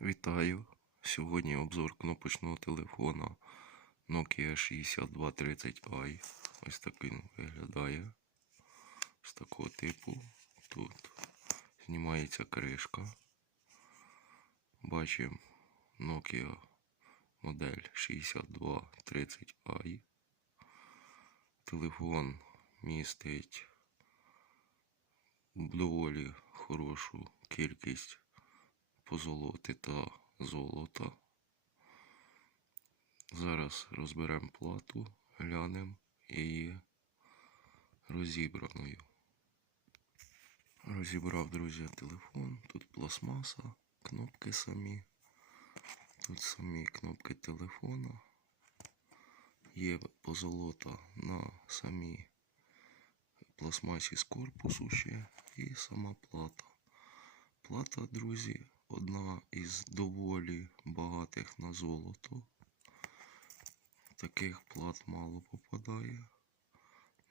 Вітаю! Сьогодні обзор кнопочного телефона Nokia 6230i. Ось такий виглядає. З такого типу. Тут знімається кришка. Бачимо Nokia модель 6230i. Телефон містить доволі хорошу кількість позолоти та золота. Зараз розберемо плату, глянемо її розібраною. Розібрав, друзі, телефон. Тут пластмаса, кнопки самі. Тут самі кнопки телефона. Є позолота на самій пластмасі з корпусу ще і сама плата. Плата, друзі, одна із доволі багатих на золото. Таких плат мало попадає.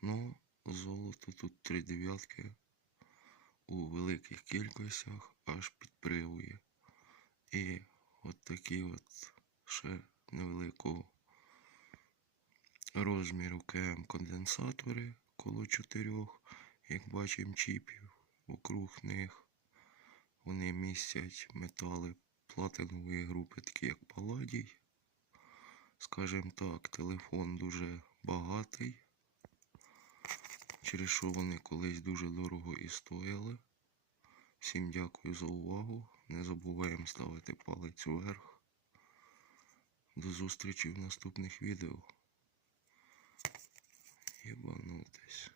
Ну, золото тут три дев'ятки у великих кількостях аж підпригує. І от такі от ще невеликого розміру КМ конденсатори коло чотирьох, як бачимо, чіпів округ них. Вони містять метали платинової групи, такі як паладій. Скажем так, телефон дуже багатий, через що вони колись дуже дорого і стояли. Всім дякую за увагу. Не забуваємо ставити палець вверх. До зустрічі в наступних відео. Єбанутись.